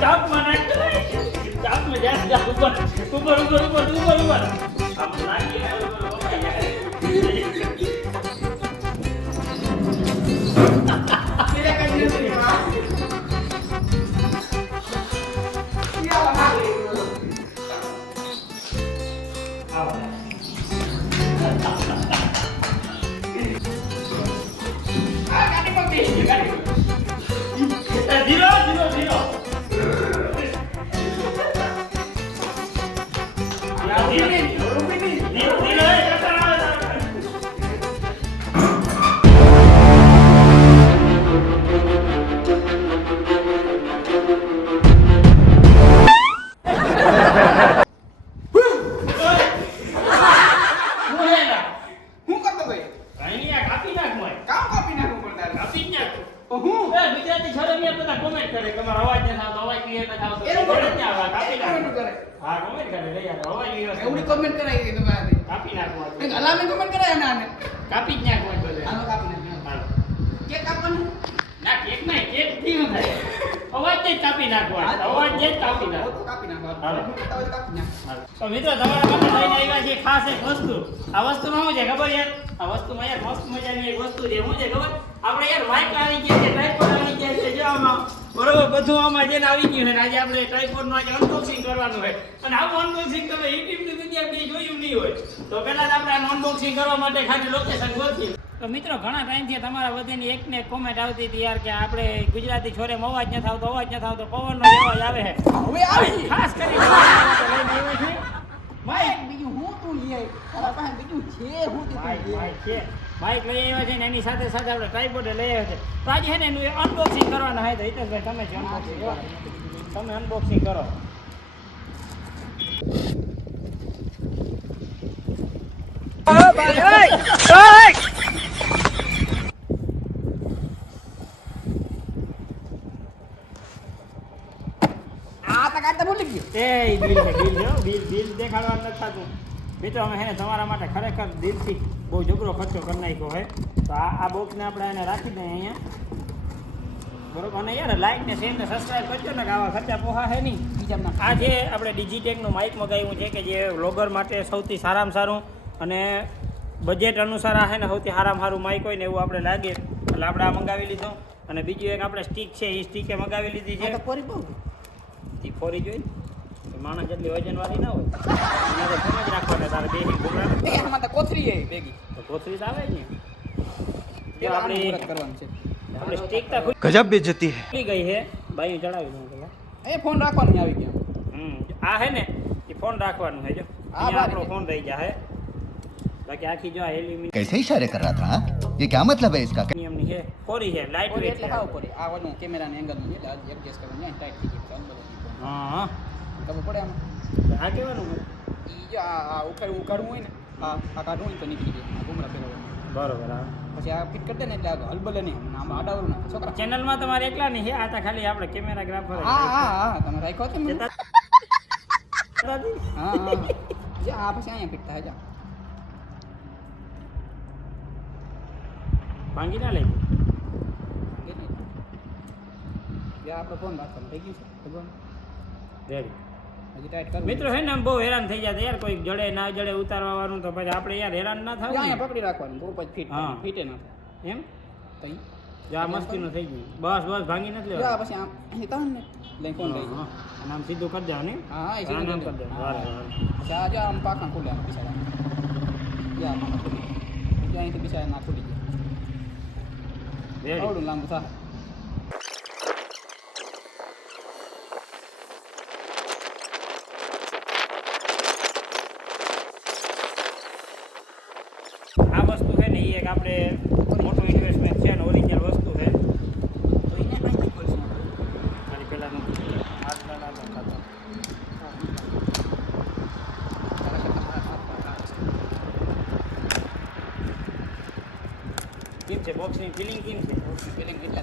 ચાપમાં નાખ ચાપમાં જા જા ઉપર ઉપર ઉપર ઉપર ઉપર ઉપર. આમ નાખી ઉપર ઉપર ગુજરાતી શરમિયા બધા કોમેન્ટ કરે તમારો અવાજ નથી આવતો, અવાજ clear નથી આવતો. ના આવે, કાપી નાખ. હા, comment કરે, લઈ આવે. અવાજ વ્યવસ્થિત. એવડી કમેન્ટ કરાવી ગઈ તમારે કાપી નાખો એક કમેન્ટ કરાય ના કાપી જ નાખો બધે. હાલો કાપી નાખ હાલો. કે કાપવાનું ના, કેક નહીં, કેક કેવું થાય? અવાજને જ કાપી નાખો આ. જ કાપી નાખો. તો કાપી નાખો હાલો. હું કરતા હોય તો કાપી નાખ તો મિત્રો તમારા માટે લઈને આવ્યા છીએ ખાસ એક વસ્તુ આ વસ્તુમાં શું છે ખબર યાર આ વસ્તુમાં યાર મસ્ત મજાની એક વસ્તુ છે શું છે ખબર આપણે યાર માઇક આવી ગયા છે આવી બરોબર બધું આમાં જેને આવી ગયું છે ને આજે આપણે ટ્રાયપોડનું આજે અનબોક્સિંગ કરવાનું છે. અને આવું અનબોક્સિંગ તમે યુટ્યુબની દુનિયા બી જોયું નહીં હોય. તો પહેલા જ આપણે અનબોક્સિંગ કરવા માટે ખાલી લોકેશન ગોતીએ તો મિત્રો ઘણા ટાઈમથી તમારા બધીની એક ને કોમેન્ટ આવતી હતી યાર કે આપણે ગુજરાતી છોરે અવાજ નથી આવતો અવાજ નથી આવતો પવનનો અવાજ આવે છે. હવે આવી ખાસ કરી લઈને આવ્યો છું. માઈક બીજું હું તું લઈ આવી તારા પાસે બીજું છે હું તું માઇક છે. માઇક લઈ આવ્યા છે ને એની સાથે સાથે આપણે ટ્રાયપોડ લઈ આવ્યા છે. તો આજે છે ને એનું અનબોક્સિંગ કરવાના હોય તો હિતેશભાઈ તમે જ અનબોક્સિંગ કરો. તમે અનબોક્સિંગ કરો. બિલ બિલ બિલ બિલ દેખાડવાનું નથી થતું. મિત્રો અમે છે ને તમારા માટે ખરેખર દિલથી બહુ જબરો ખર્ચો કરી નાખ્યો હોય તો આ આ બોક્સને આપણે એને રાખી દઈએ અહીંયા. બરોબર? અને યાર લાઈક ને શેર ને સબસ્ક્રાઈબ કરજો ને કે આવા ખર્ચા પોહા હે નહીં. આ જે આપણે ડિજિટેકનું માઇક મગાવ્યું છે કે જે વ્લોગર માટે સૌથી સારામાં સારું અને બજેટ અનુસાર આ છે ને સૌથી સારામાં સારું માઇક હોય ને એવું આપણે લાગે એટલે આપણે આ મંગાવી લીધું. અને બીજું એક આપણે સ્ટીક છે એ સ્ટીકે મગાવી લીધી છે. ફોરી જોઈ? તો માણસ જેટલી વજનવાળી ના હોય એને તો ફોન જ રાખવાના તારે બે ઘૂમરા એ આમાં તો કોથરી છે ભેગી તો કોથળી તો આવે જ ને જો પેલા આનું આપણી મુહૂર્ત કરવાનું છે આપણી સ્ટીક તો गजब बेइज्जती है ખુલી ગઈ છે બાયું ચડાવી દઉં પેલા એ ફોન રાખવાનું આવી ગયા હમ આ હે ને એ ફોન રાખવાનું છે જો હા, અહીંયા આપણો બારી. ફોન રહી જાય બાકી આખી જો એલ્યુમિનિયમ कैसे इशारे कर रहा था हाँ? ये क्या मतलब है इसका ની છે કોરી છે લાઇટ કોરી વેટ એટલે ખાવ પડે આ વાનું કેમેરાના એંગલનું એટલે એડજસ્ટ કરવાનું ત્યાં ટાઈટ થઈ ગયું ચાલ બધું હા હા ખબર પડે આમાં આ કેવાનું છે? ઈ જો આ આ ઉપર ઉકાળવું હોય ને આ આ કાઢવું હોય તો નીકળી જાય આ ઘૂમરા ફેરવવાનું બરોબર હા પછી આ ફિટ કરી દે ને એટલે આ હલબલે નહીં આમ આડાવરું ના છોકરા ચેનલમાં તમારે એકલા નહીં છે આ તો ખાલી આપણે કેમેરાગ્રાફર હા હા હા તમે રાખ્યો છે ને હા હા હા જે આ પછી અહીંયા ફિટ થાય જા ભાંગી ના લઈ જે આપણો ફોન રાખવાનો થઈ ગયું છે ભગવાન રેડી હજી ટાઈટ કરવું મિત્રો હે ને આમ બહુ હેરાન થઈ જાય યાર કોઈ જડે ના જડે ઉતારવાનું તો પછી આપણે યાર હેરાન ના થાય અહીંયા પકડી રાખવાનું ગ્રુપ જ ફીટ હા. ફીટે ના થાય. એમ? કઈ જા મસ્તી નું થઈ ગયું. બસ બસ ભાંગી નથી લેવા પછી આમ અહીં ને લઈ કોણ લઈ. અને આમ સીધું કરી દેવાનું ને હા એ સીધું નામ કરી દેવા જા જો આમ પાકા ખુલે આમ બિચારા ખુલી જો અહીંથી બિચારા ના ખુલી રેડી લાંબુ થાય આ વસ્તુ છે ને એ એક આપણે મોટું ઇન્વેસ્ટમેન્ટ છે ને ઓરિજિનલ વસ્તુ છે. તો એને અહીંથી છે? બોક્સની ફિલિંગ કેટલા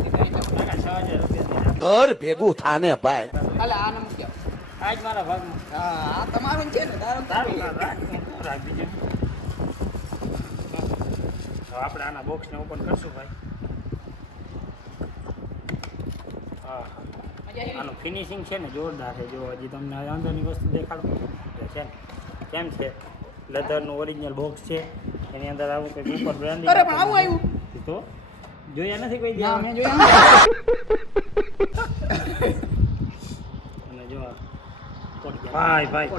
ઘર ભેગું થાને ભાઈ. હાલે આ મારા ભાગમાં. હા આ તમારું છે ને તારું તારું રાખ બીજું. હવે આપણે આના બોક્સને ઓપન કરશું ભાઈ. હા આનું ફિનિશિંગ છે ને જોરદાર છે. જો હજી તમને અંદરની વસ્તુ દેખાડું. છે ને કેમ છે? લેધરનું ઓરિજિનલ બોક્સ છે. એની અંદર આવું કંઈક ઉપર બ્રાન્ડિંગ અરે પણ આવું આવ્યું. તો? જોયા નથી કોઈ ના દિવસ મેં જોયા અને જો ભાઈ ભાઈ.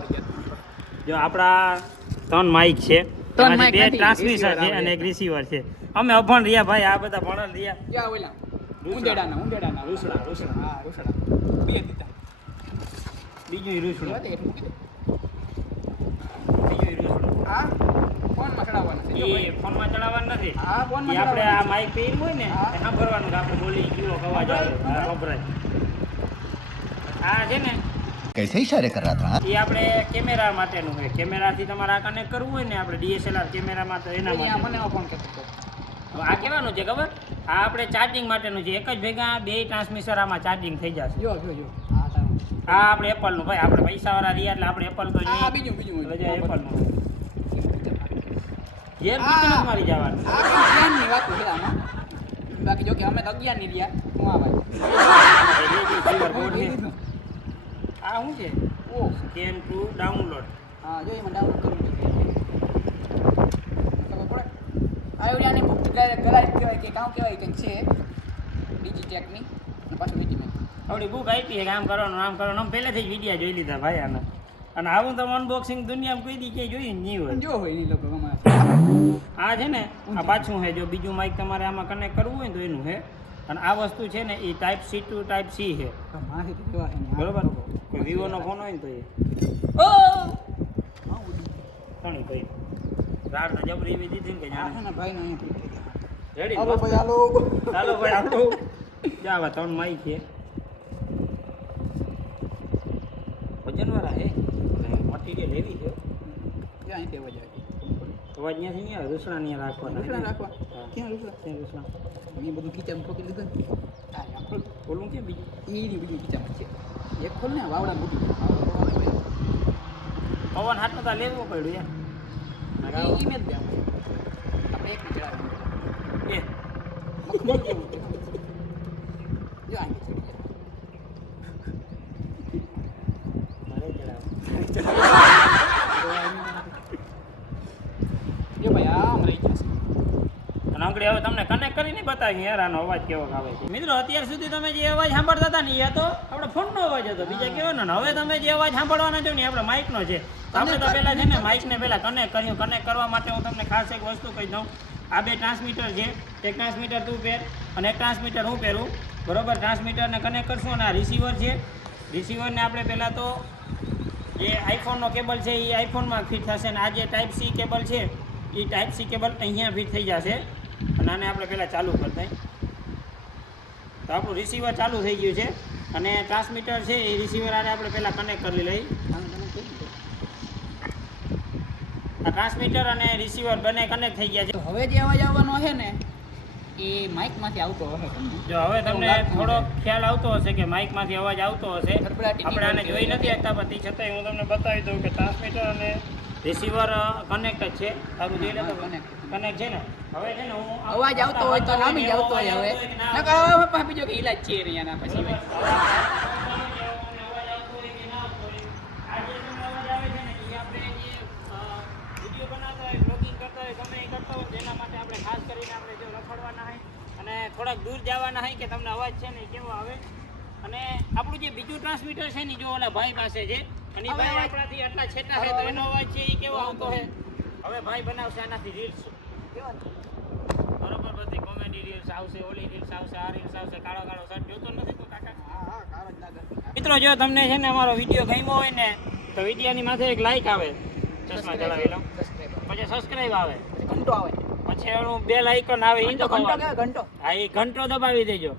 જો આપણા ત્રણ માઇક છે. ત્રણ બે ટ્રાન્સમિશન છે અને એક રિસીવર છે. અમે અભણ રહ્યા ભાઈ આ બધા ભણલ રહ્યા. ક્યાં ઓલા? ઉંદેડાના ઉંદેડાના. રૂસડા, રૂસડા. હા રૂસડા. બે દીધા. બીજું રૂસડું. બીજું રૂસડું. હા? ફોનમાં ચડાવવાના છે. ફોનમાં ચડાવવાનું નથી. હા ફોનમાં આપણે આ માઇક હોય ને સાંભળવાનું કે આપણે બોલી કેવો અવાજ આવે હા, આ છે ને कैसे इशारे कर रहा था हाँ? એ આપણે કેમેરા માટેનું હોય કેમેરાથી તમારે આ કનેક્ટ કરવું હોય ને આપણે ડીએસએલઆર કેમેરામાં તો એના અહીંયા માટે મને ફોન કરતો હતો હવે આ કેવાનું છે ખબર આ આપણે ચાર્જિંગ માટેનું છે એક જ ભેગા બે ટ્રાન્સમિશન આમાં ચાર્જિંગ થઈ જશે જો જો જો હા તારું આ આપણે એપલનું ભાઈ આપણે પૈસાવાળા રહ્યા એટલે આપણે એપલ તો હા જોઈએ બીજું બીજું એટલે જો એપલનું ઘેર હા. બીજું નથી મારી જવાનું આ કંઈ જ્ઞાનની વાતો છે આમાં બાકી જો કે અમે તો અગિયાર ની રહ્યા હું આ ભાઈ આ શું છે? ઓ સ્કેન ટુ ડાઉનલોડ. હા જો એમાં ડાઉનલોડ કરવું છું. ખબર પડે? આ એવડી કરાય કહેવાય કે કામ કહેવાય કંઈક છે. ડિજિટેકની પાછું વિટીમેન આપણી બુક આપી કે આમ કરવાનું આમ કરવાનું. આમ પહેલેથી જ વિડીયા જોઈ લીધા ભાઈ આના. અને આવું તો અનબોક્સિંગ દુનિયામાં કોઈ દી ક્યાંય જોયું નહીં હોય. જો હોય એ લોકો આ છે ને આ પાછું છે જો બીજું માઇક તમારે આમાં કનેક્ટ કરવું હોય તો એનું છે. અને આ વસ્તુ છે ને એ type C to type C છે. બરોબર? વિવોનો ફોન હોય ને તો એ. ઘણી ભાઈ રાડ તો જબરી એવી દીધી ને કે જાણે. ફિટ રેડી હાલો ભાઈ હાલો. ભાઈ ત્રણ માઇક છે. વજનવાળા હે મટીરિયલ એવી છે. ક્યાં અહીં અવાજ આવે અવાજ ત્યાંથી નહીં આવે રૂસણા ત્યાં રાખવાના. રાખવા. ક્યાં રૂસડા ત્યાં રૂસણા? એ બધું કિચન ઠોકી લીધું ને. આ ખોલ. કે બીજું? એ ની બીજું ખીચામાં છે. એક ખોલ ને વાવડા મૂકી પવન હાથમાં તો લેવું પડ્યું યાર. ઈ મેં જ આપણે એક ચડાવવાનું એ. જો અહીં ચડી જાય મારે જણાવો. જો ભાઈ આમ રહી જશે અને હવે તમને કનેક્ટ કરીને બતાવી યાર, આનો અવાજ કેવો આવે છે. મિત્રો, અત્યાર સુધી તમે જે અવાજ સાંભળતા હતા ને, એ તો આપણે ફોનનો અવાજ હતો. બીજા કેવો ને હવે તમે જે અવાજ સાંભળવાના છો ને આપણે માઇકનો છે. આપણે તો પહેલાં છે ને માઇકને પહેલાં કનેક્ટ કર્યું. કનેક્ટ કરવા માટે હું તમને ખાસ એક વસ્તુ કહી દઉં. આ બે ટ્રાન્સમીટર છે. એક ટ્રાન્સમીટર તું પહેર અને એક ટ્રાન્સમીટર હું પહેરું બરોબર? ટ્રાન્સમીટરને કનેક્ટ કરશું અને આ રિસીવર છે. રિસીવરને આપણે પહેલાં તો જે આઈફોનનો કેબલ છે, એ આઈફોનમાં ફિટ થશે અને આ જે ટાઈપ સી કેબલ છે, એ ટાઈપ સી કેબલ અહીંયા ફિટ થઈ જશે. અને આને આપણે પહેલાં ચાલુ કરી દઈએ. તો આપણું રિસીવર ચાલુ થઈ ગયું છે અને ટ્રાન્સમીટર છે એ રિસીવર આને આપણે પહેલાં કનેક્ટ કરી લઈ? આ ટ્રાન્સમીટર અને રિસીવર બંને કનેક્ટ થઈ ગયા છે. હવે જે અવાજ આવવાનો છે ને એ માઇકમાંથી આવતો હશે તમને. જો હવે તમને થોડો ખ્યાલ આવતો હશે કે માઇકમાંથી અવાજ આવતો હશે. આપણે આને જોઈ નથી. શકતા પણ તે છતાંય હું તમને બતાવી દઉં કે ટ્રાન્સમીટર અને રિસીવર કનેક્ટ જ છે. તારું જોઈ લે કનેક્ટ છે ને? અવાજ આવતો હોય તો નામી આવતો હોય હવે. નકર હવે પપ્પા બીજો કે ઈલાજ છે નહીં આના પછી અને થોડાક દૂર જવાના હોય કે તમને અવાજ છે ને એ કેવો આવે અને આપણું જે બીજું ટ્રાન્સમીટર છે ને જો ઓલા ભાઈ પાસે છે અને ભાઈ આપણાથી આટલા છેટા છે તો એનો અવાજ છે એ કેવો આવતો છે? હવે ભાઈ બનાવશે આનાથી રીલ્સ બરોબર બધી કોમેડી રીલ્સ આવશે ઓલી રીલ્સ આવશે આ રીલ્સ આવશે કાળો કાળો શર્ટ જોતો નથી તું કાકા? મિત્રો જો તમને છે ને અમારો વીડિયો ગમ્યો હોય ને તો વિડીયાની માથે એક લાઈક આવે. ચશ્મા ચડાવી લો. પછી સબસ્ક્રાઇબ આવે. ઘંટો આવે. પછી એનું બે આઇકન આવે એ ઘંટો ઘંટો ઘંટો. હા એ ઘંટો દબાવી દેજો.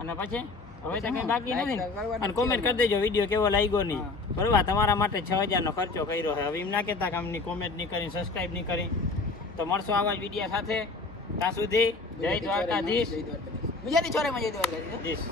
અને પછી? હવે તો કઈ બાકી નથી. અને કોમેન્ટ કરી દેજો વીડિયો કેવો લાગ્યો નહીં. બરોબર તમારા માટે છ હજારનો ખર્ચો કર્યો છે. હવે એમ ના કહેતા કે અમની કોમેન્ટ નહીં કરી સબસ્ક્રાઇબ નહીં કરી. તો મળશો આવા જ વીડિયો સાથે. ત્યાં સુધી જય દ્વારકાધીશ. બીજાની છોરે માં જય દ્વારકાધીશ ધીશ